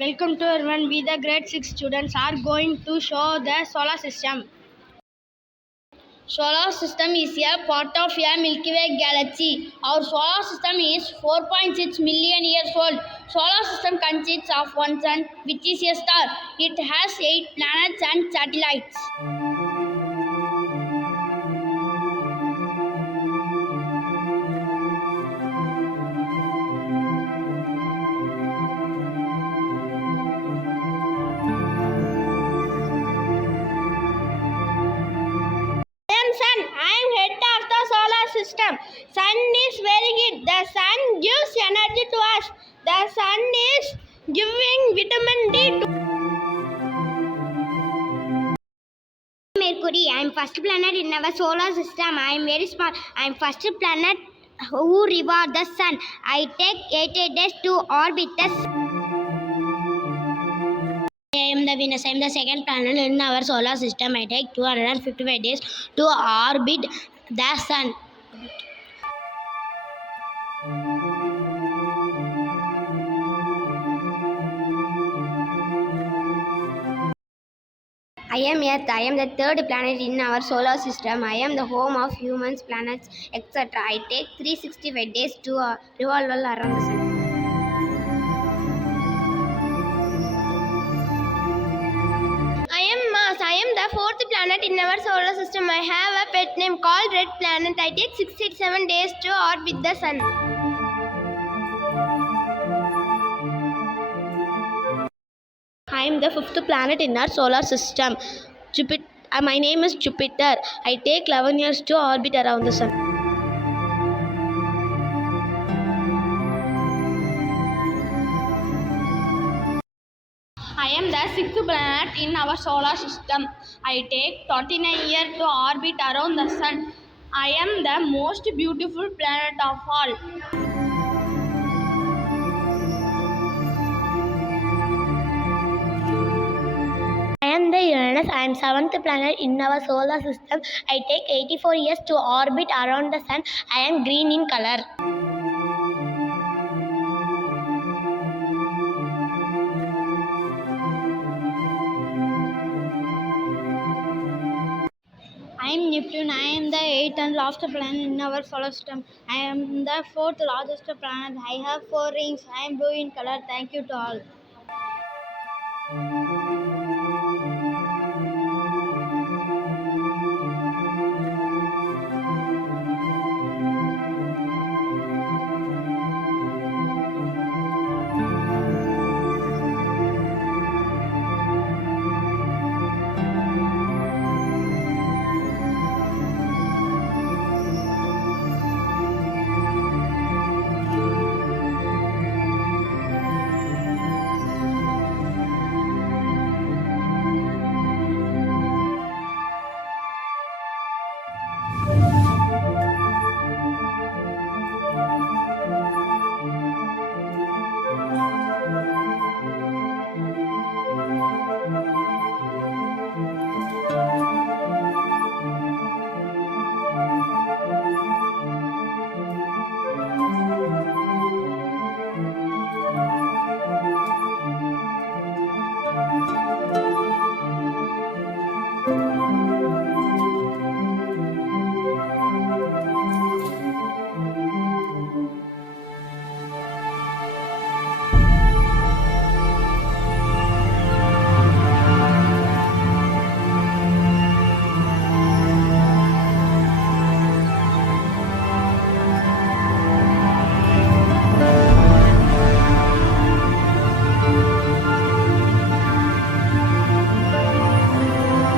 Welcome to everyone. We the grade 6 students are going to show the solar system. Solar system is a part of a Milky Way galaxy. Our solar system is 4.6 million years old. Solar system consists of one sun, which is a star. It has 8 planets and satellites. Sun. I am head of the solar system. Sun is very good. The sun gives energy to us. The sun is giving vitamin D to Mercury. I am first planet in our solar system. I am very small. I am first planet who revolves the sun. I take 88 days to orbit the sun. I am the Venus. I am the second planet in our solar system. I take 255 days to orbit the sun. I am Earth. I am the third planet in our solar system. I am the home of humans, planets, etc. I take 365 days to revolve around the sun. I am Mars. I am the fourth planet in our solar system. I have a pet name called Red Planet. I take 67 days to orbit the sun. I am the fifth planet in our solar system. Jupiter. My name is Jupiter. I take 11 years to orbit around the sun. I am the sixth planet in our solar system. I take 39 years to orbit around the sun. I am the most beautiful planet of all. I am the Uranus. I am seventh planet in our solar system. I take 84 years to orbit around the sun. I am green in color. I am Neptune. I am the eighth and last planet in our solar system. I am the fourth largest planet. I have 4 rings. I am blue in color. Thank you to all.